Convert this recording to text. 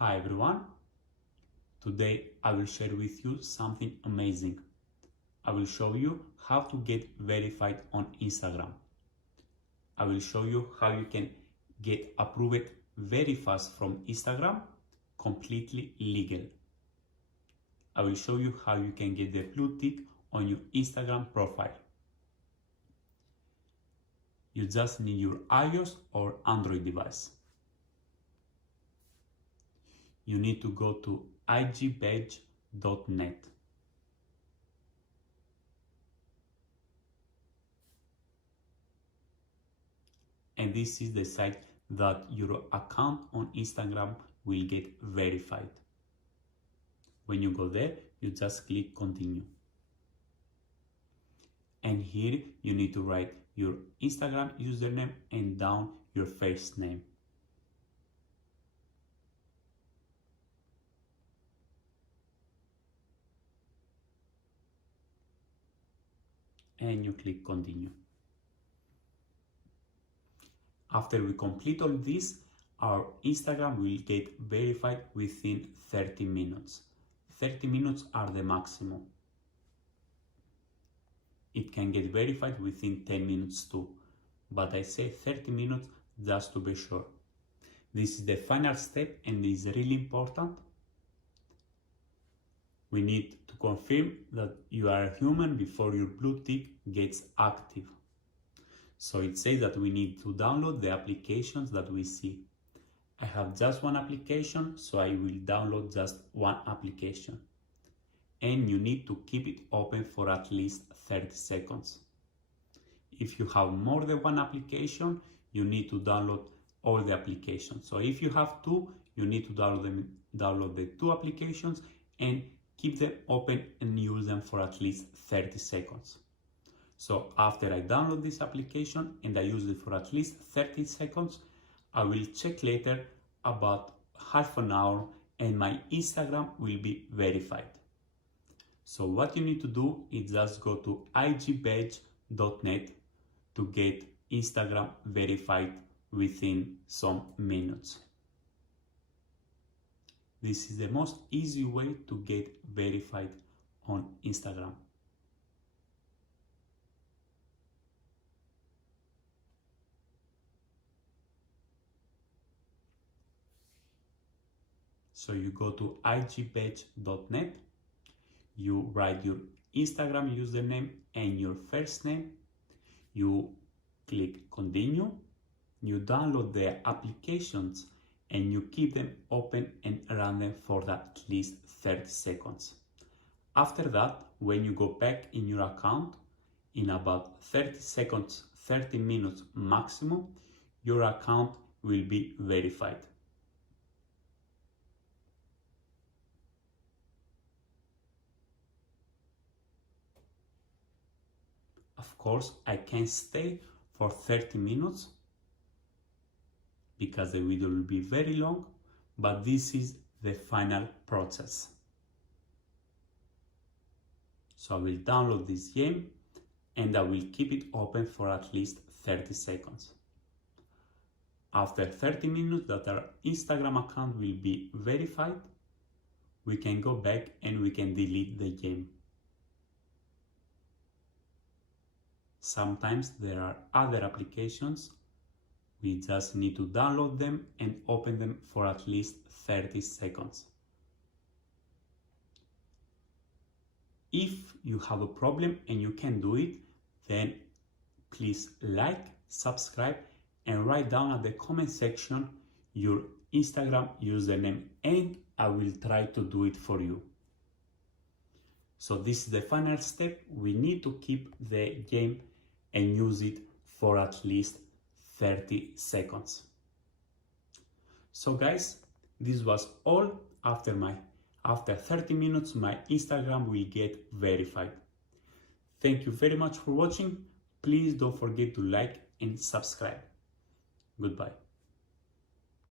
Hi everyone, today I will share with you something amazing. I will show you how to get verified on Instagram. I will show you how you can get approved very fast from Instagram, completely legal. I will show you how you can get the blue tick on your Instagram profile. You just need your iOS or Android device. You need to go to igbadge.net. And this is the site that your account on Instagram will get verified. When you go there, you just click continue. And here you need to write your Instagram username and down your first name. And you click continue. After we complete all this, our Instagram will get verified within 30 minutes. 30 minutes are the maximum. It can get verified within 10 minutes too, but I say 30 minutes just to be sure. This is the final step and is really important. We need to confirm that you are a human before your blue tick gets active. So it says that we need to download the applications that we see. I have just one application, so I will download just one application. And you need to keep it open for at least 30 seconds. If you have more than one application, you need to download all the applications. So if you have two, you need to download the two applications and keep them open and use them for at least 30 seconds. So after I download this application and I use it for at least 30 seconds, I will check later about half an hour and my Instagram will be verified. So what you need to do is just go to igbadge.net to get Instagram verified within some minutes. This is the most easy way to get verified on Instagram. So you go to igbadge.net, you write your Instagram username and your first name, you click continue, you download the applications and you keep them open and run them for at least 30 seconds. After that, when you go back in your account, in about 30 seconds, 30 minutes maximum, your account will be verified. Of course, I can't stay for 30 minutes because the video will be very long, but this is the final process. So I will download this game and I will keep it open for at least 30 seconds. After 30 minutes that our Instagram account will be verified, we can go back and we can delete the game. Sometimes there are other applications. We just need to download them and open them for at least 30 seconds. If you have a problem and you can do it, then please like, subscribe, and write down at the comment section your Instagram username and I will try to do it for you. So this is the final step. We need to keep the game and use it for at least 30 seconds. So guys, this was all. After 30 minutes, my Instagram will get verified. Thank you very much for watching. Please don't forget to like and subscribe. Goodbye.